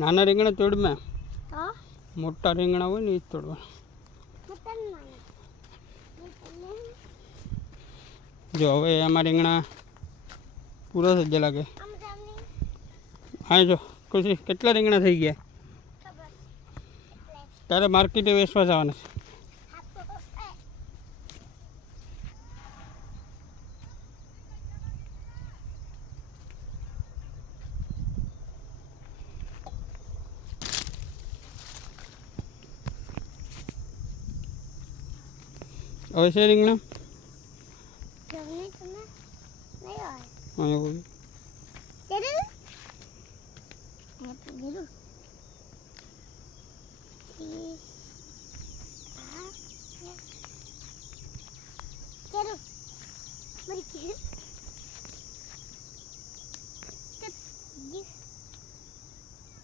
નાના રીંગણા તોડમાં હા મોટા રીંગણા હોય ને એ જ તોડવા. જો હવે આમાં રીંગણા પૂરા થઈ ગયા લાગે. હા જો ખુશી કેટલા રીંગણા થઈ ગયા? તારે માર્કેટે વેચવા જવાના છે. હવે છે રીંગણા Mari